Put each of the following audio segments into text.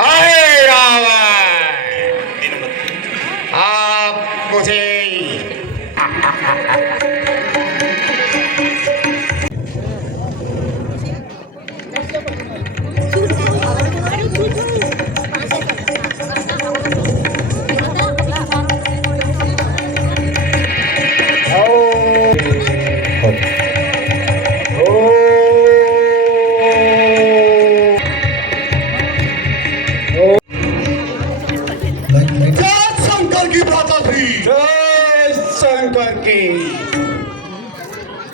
आए रावण, आप मुझे शंकर की भ्राता थी। जय शंकर की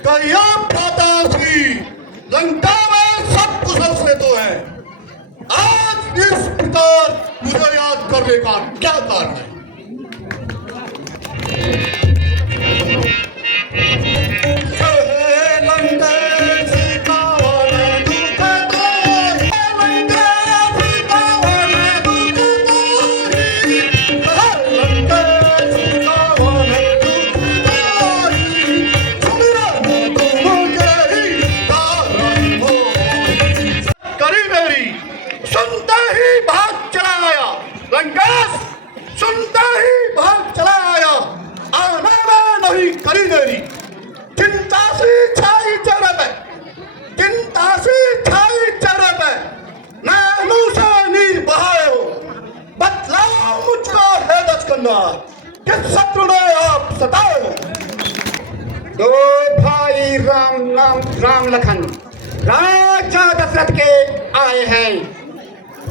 करिया भ्राता थी। लंका में सब कुशल से तो है। आज इस प्रकार मुझे याद करने का क्या कारण है? सुनता ही भाग चला आया। लंकेश सुनता ही भाग चला आया। आने में नहीं करी देरी। चिंता सी छाई चेहरे पे, चिंता सी छाई चेहरे पे। नैनों से नीर बहाए हो। बतलाओ मुझको है दचकंदा, किस शत्रु ने आप सताए हो? दो भाई राम लखन राजा दशरथ के आए हैं।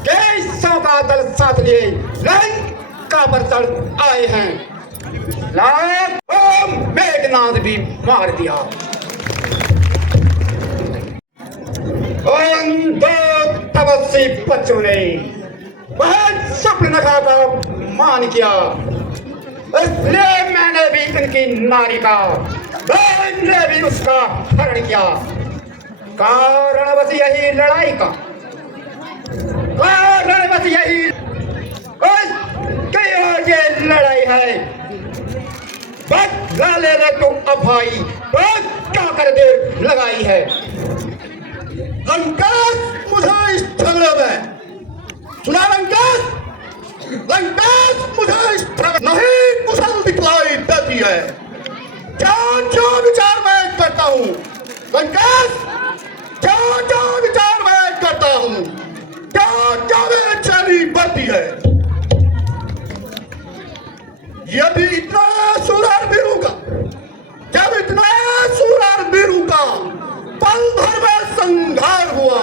कैसों का दल साथ लिए लंका पर चढ़ आए हैं। लाख मेघनाद भी मार दिया। उन दो तपस्वी बच्चों ने बहुत स्वप्न का मान किया, इसलिए मैंने भी उनकी नारी का, मैंने भी उसका हरण किया। कारण बस यही लड़ाई का, कारण बस यही ये लड़ाई है। बदला लेने को अब भाई क्या कर दे लगाई है। लंकेश मुझे इस झगड़े में सुना। लंकेश मुझे इस झगड़े नहीं कुशल दिखलाई देती है। जो विचार मैं करता हूँ लंकेश, जो विचार मैं करता हूँ, क्या बेचैनी बढ़ती है। यदि इतना सूरर वीरों का, जब इतना सूरर वीरों का पल भर में संहार हुआ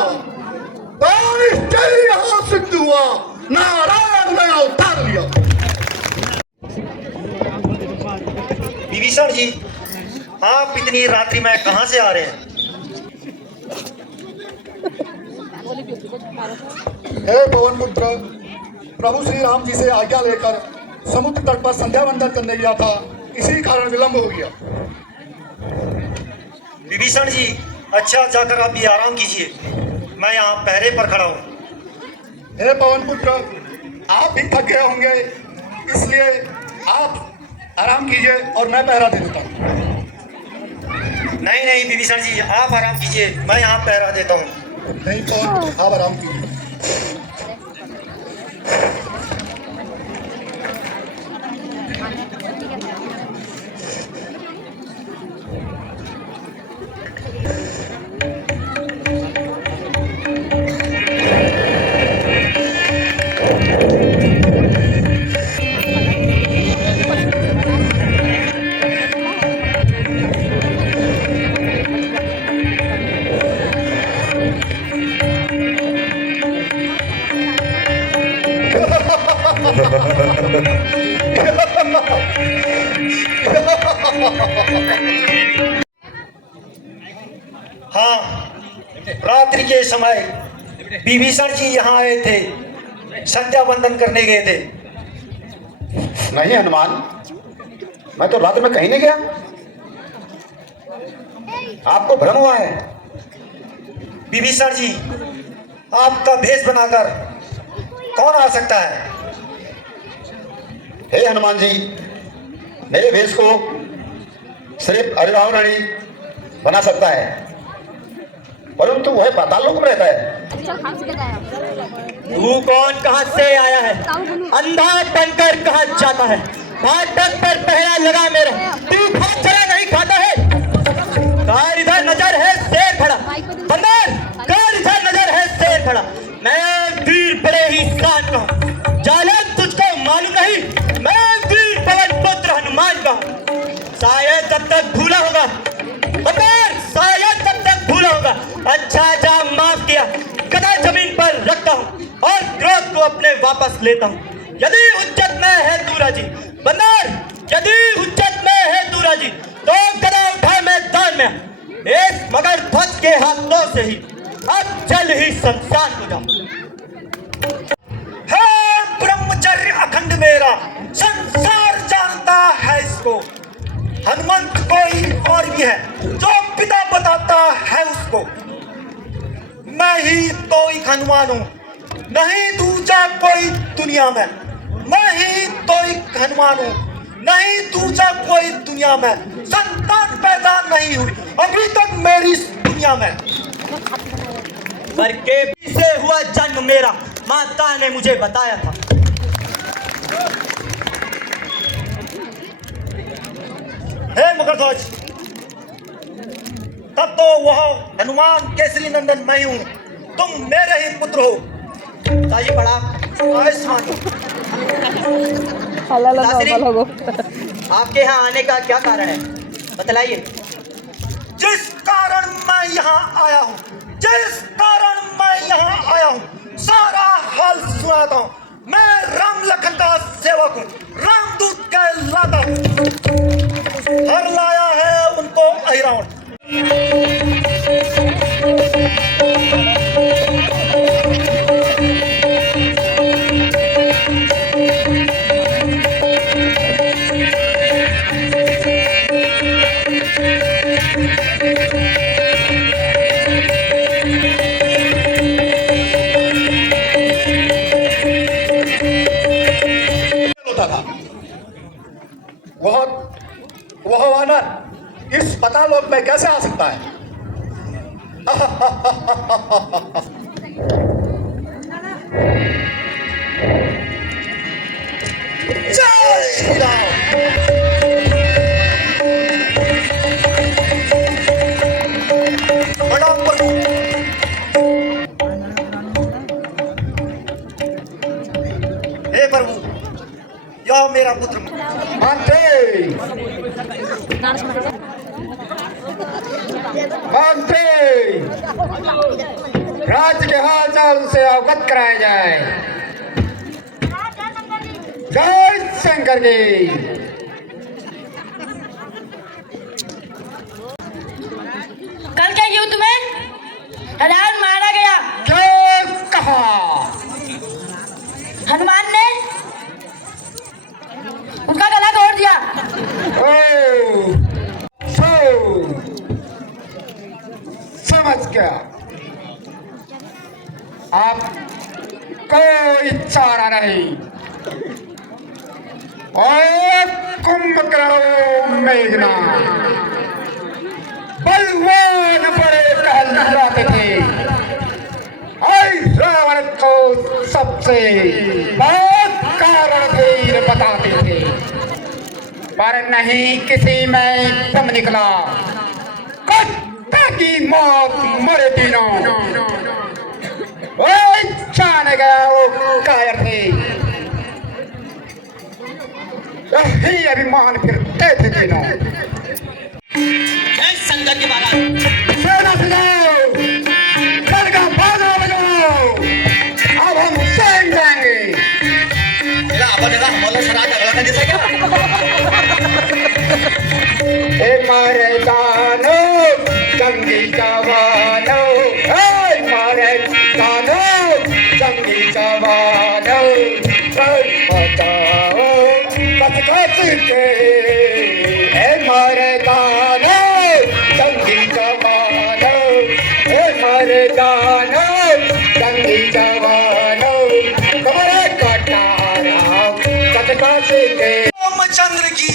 तो निश्चय यहां सिद्ध हुआ नारायण ने अवतार लिया। विभीषण जी, आप इतनी रात्रि में कहां से आ रहे हैं? हे पवन पुत्र, प्रभु श्री राम जी से आज्ञा लेकर समुद्र तट पर संध्या वंदन करने गया था, इसी कारण विलंब हो गया। विभीषण जी, अच्छा जाकर आप भी आराम कीजिए, मैं यहाँ पहरे पर खड़ा हूँ। हे पवन पुत्र, आप भी थक गए होंगे, इसलिए आप आराम कीजिए और मैं पहरा दे देता हूँ। नहीं विभीषण जी, आप आराम कीजिए, मैं यहाँ पहरा देता हूँ। नहीं तो आप आराम कीजिए। हाँ, रात्रि के समय विभीषण जी यहाँ आए थे, संध्या वंदन करने गए थे। नहीं हनुमान, मैं तो रात में कहीं नहीं गया। आपको भ्रम हुआ है। विभीषण जी, आपका भेष बनाकर कौन आ सकता है? हे हनुमान जी, मेरे भेष को सिर्फ अरिरावण बना सकता है। परंतु वह पाताल लोक में रहता है। तू कौन, कहां से आया है, अंधा बनकर कहां जाता है, फाटक पर पहरा लगा मेरा, तू खा चला नहीं खाता है। कार इधर नजर है शेर खड़ा, बंदर कार इधर नजर है शेर खड़ा, मैं वीर बड़े ही शान का हूं, जालिम तुझको मालूम नहीं, मैं वीर पवन पुत्र हनुमान का हूं। शायद तब तक भूला होगा बंदर, शायद तब तक भूला होगा, अच्छा जा माफ किया, गदा जमीन पर रखता हूँ और क्रोध को अपने वापस लेता हूँ। यदि हुज्जत में है तू राजी बंदर, यदि हुज्जत में है तू राजी, तो गदा उठा मैदान में, इस मगर ध्वज के हाथों से ही अब जल ही शमशान हो जाऊं। है ब्रह्मचर्य अखंड मेरा, संसार जानता है इसको। हनुमंत कोई और भी है, जो पिता बताता है उसको। मैं ही तो एक हनुमान हूँ, नहीं दूजा कोई दुनिया में। मैं ही तो एक हनुमान हूँ, नहीं दूजा कोई दुनिया में। संतान पैदा नहीं हुई अभी तक मेरी इस दुनिया में। पर केपी से हुआ जन्म मेरा, माता ने मुझे बताया था। हे मगरध्वज, तब तो वह हनुमान केसरी नंदन मैं हूँ, तुम मेरे ही पुत्र हो। ताजी पढ़ा आयुष्मान हो। आपके यहाँ आने का क्या कारण है, बतलाइए। जिस कारण मैं यहाँ आया हूँ, जिस कारण मैं यहाँ आया हूँ, सारा हाल सुनाता हूँ। मैं राम लखन का सेवक हूँ, रामदूत कहलाता हूँ। हर लाया है उनको अहिरावण। वह वानर इस पाताल लोक में कैसे आ सकता है? जय श्री राम। बड़ा प्रभु, हे प्रभु, यह मेरा पुत्र। मंत्री, मंत्री, राज्य के हाल चाल से अवगत कराया जाए। जय शंकर जी। कल के युद्ध में रावण मारा गया, क्या कहा? हनुमान ने उसका गला तोड़ दिया। समझ गया। आप कोई चारा नहीं। और कुंभकर्ण मेघना बलवान बड़े कहलाते थे। रावण को सबसे बड़ा कारण धीर बताते थे, पर नहीं किसी में दम निकला। कुत्ते की मौत मरे तीनों। जान गया वो कायर थे, यही अभिमान फिरते थे तीनों। संकट के महाराज सेना सजाओ, घर का बाजा बजाओ, अब हम सैन जाएंगे। मेरा आवाज हमारा शराब अगला का जैसा क्या? मारे दानो जंगी जवानो, मारे दानो जंगी जवानो, बचाओ बच के। मारे दानो जंगी जवानो, मारे दानो जंगी जवानो, तुम्हारे कटारा बच के। रामचंद्र की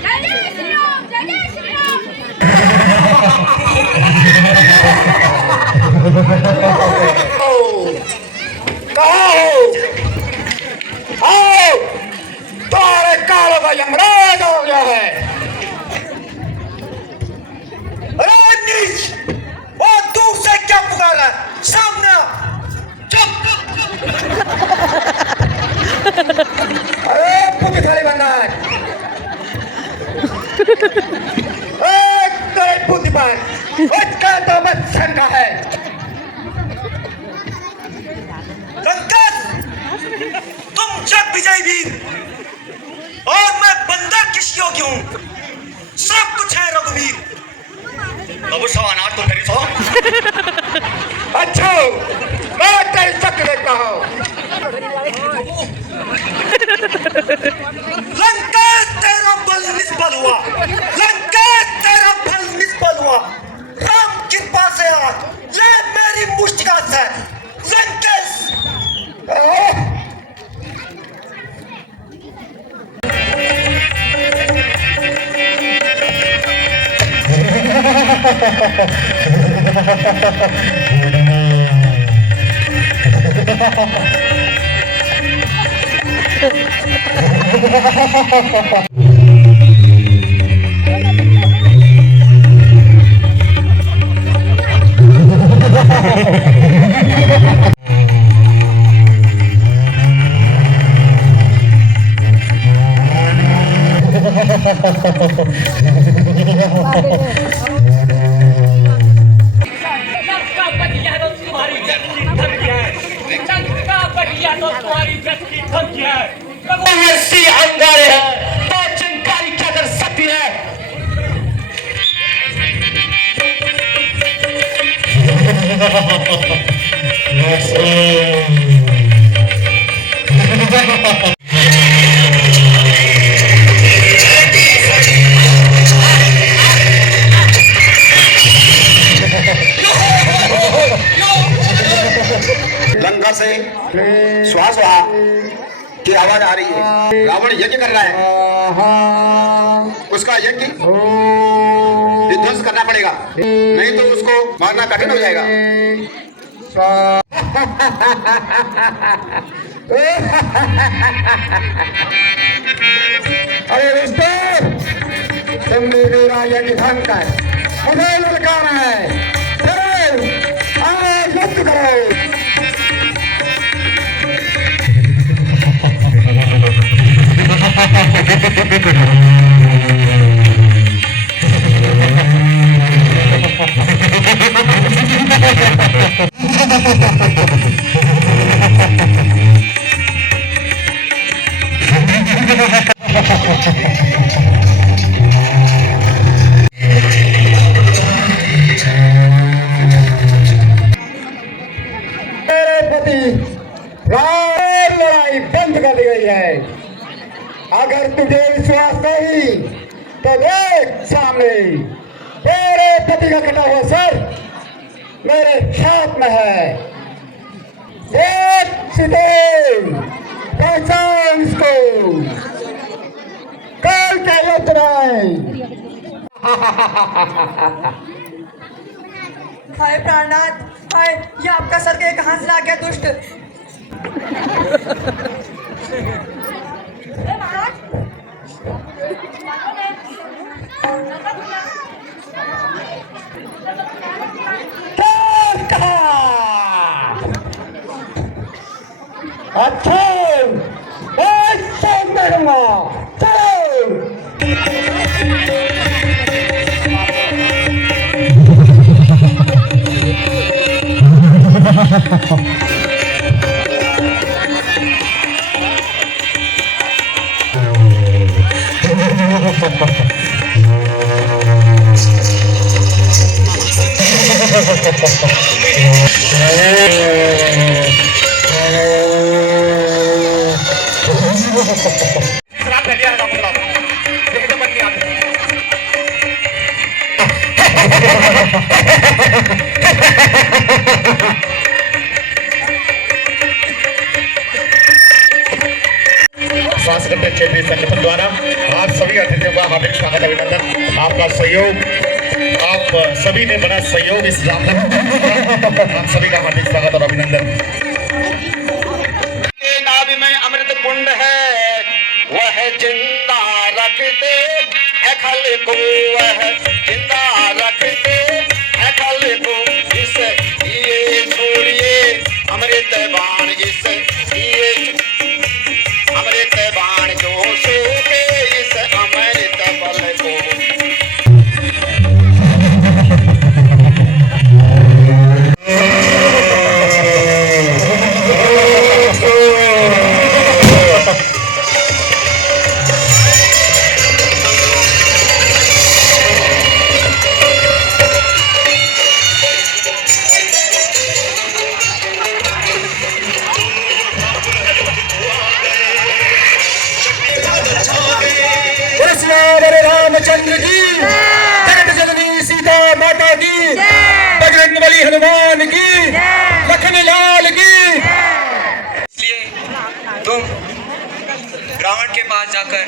जय श्री राम, जय श्री राम। कहाँ हो? आओ, तुम्हारे कालों का यमराज हो गया है। अरे नीच, वो दूर से क्या पुकार रहा है? सामने आ। अरे पुकी थाली बंदा है। बुद्धिमान उसका तो मत शंका है। लंकेश, तुम जग विजय वीर और मैं बंदर किस योग्य हूँ? सब कुछ है रघुवीर। बाबू सवानार तो मेरी सो अच्छा, मैं तेरी शक्ति देखता हूँ। लंकेश, तेरा बल निष्फल हुआ। लंकेश, तेरा बल निष्फल हुआ। राम कृपा से आ, ले मेरी मुष्टिका से। लंकेश, ऐसी अंगारे है तो चिंकारी क्या कर सकती है? लंका से श्वास वहा की आवाज आ रही है। रावण यज्ञ कर रहा है, उसका यज्ञ विध्वंस करना पड़ेगा, नहीं तो उसको मारना कठिन हो जाएगा। अरे दोस्तों, तुमने मेरा यज्ञ भंग कर मुझे ललकारा है। चलो, आज युद्ध करो। लड़ाई बंद कर दी गई है। अगर तुझे विश्वास नहीं तो देख सामने, तेरे पति का कटा हुआ सर मेरे हाथ में है। देख सीधे, पहचान इसको। कल के युद्ध में हाय प्राणनाथ, हाय, ये आपका सर के कहां से आ गया दुष्ट? अच्छा, ऐसा करूंगा। चलो। सांस्कृतिक क्षेत्रीय संगठन द्वारा आप सभी अतिथियों का हार्दिक स्वागत अभिनंदन। आपका सहयोग, आप सभी ने बड़ा सहयोग इस आप सभी का हार्दिक स्वागत और अभिनंदन। के नाभि में अमृत कुंड है, वह जिंदा रखते है खल को, वह जिंदा रखते है खल को। इस ये छोड़िए अमृत बाण, इस ये अमृत बाण जो सूखे इस अमृत बल को। रामचंद्र की, जगत जननी सीता माता की, बजरंगबली हनुमान की, लखन लाल की। इसलिए तुम रावण के पास जाकर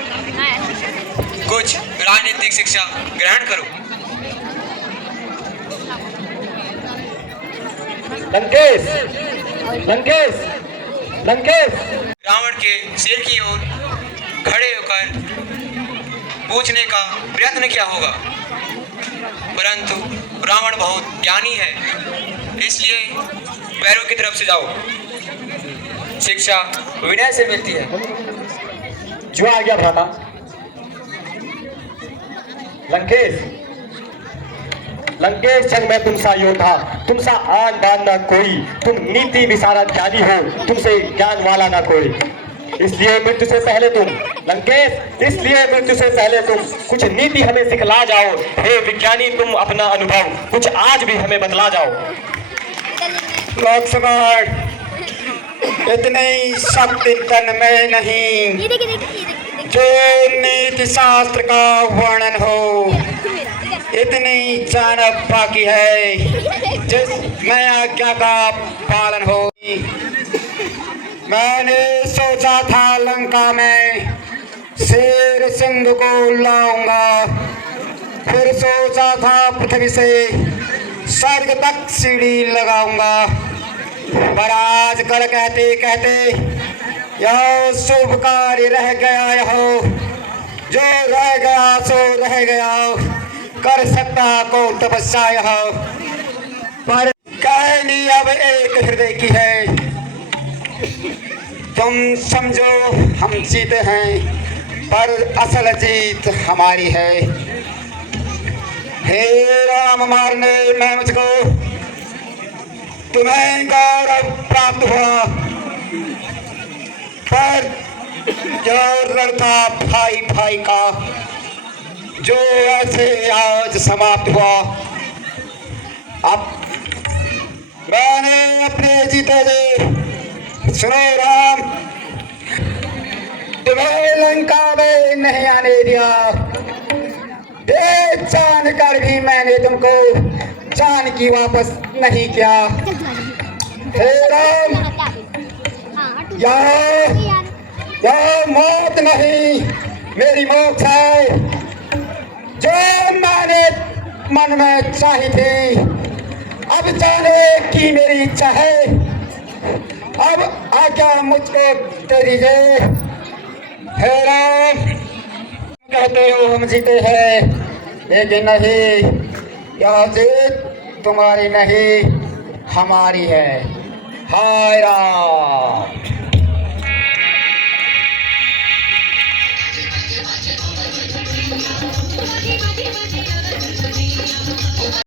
कुछ राजनीतिक शिक्षा ग्रहण करो। लंकेश, लंकेश, लंकेश। रावण के सिर की ओर खड़े होकर पूछने का प्रयत्न किया होगा, परंतु रावण बहुत ज्ञानी है, इसलिए पैरों की तरफ से जाओ। शिक्षा विनय से मिलती है। जो आ गया भ्राता। लंकेश, लंकेश जंग में तुम सा योद्धा, तुम सा आन बान ना कोई, तुम नीति विशारद ज्ञानी हो, तुमसे ज्ञान वाला ना कोई। इसलिए मृत्यु से पहले तुम, लंकेश, इसलिए मृत्यु से पहले तुम कुछ नीति हमें सिखला जाओ। हे विज्ञानी, तुम अपना अनुभव कुछ आज भी हमें बतला जाओ। लोक समाज, इतनी शक्ति तन में नहीं जो नीति शास्त्र का वर्णन हो, इतनी जानब बाकी है जिसमें आज्ञा का पालन हो। मैंने सोचा था लंका में शेर सिंधु को लाऊंगा, फिर सोचा था पृथ्वी से स्वर्ग तक सीढ़ी लगाऊंगा, पर आज कल कहते कहते यह शुभ कार्य रह गया। यह जो रह गया सो रह गया, कर सकता को तपस्या यह, पर कहानी अब एक हृदय की है। तुम समझो हम जीते हैं, पर असल जीत हमारी है। हे राम, मारने में मुझको तुम्हें गौरव प्राप्त हुआ, पर जो रण था भाई भाई का, जो ऐसे आज समाप्त हुआ। अब मैंने अपने जीते जी, सुनो राम, तुम्हें लंका में नहीं आने दिया, देख जान कर भी मैंने तुमको जान की वापस नहीं किया। हे राम, यह मौत नहीं मेरी मोक्ष है, जो मैंने मन में चाही थी, अब जाने की मेरी इच्छा है। अब आज्ञा मुझको दे दीजिए। हे राम, कहते हो हम जीते हैं, लेकिन नहीं, यह जीत तुम्हारी नहीं हमारी है। हाय राम।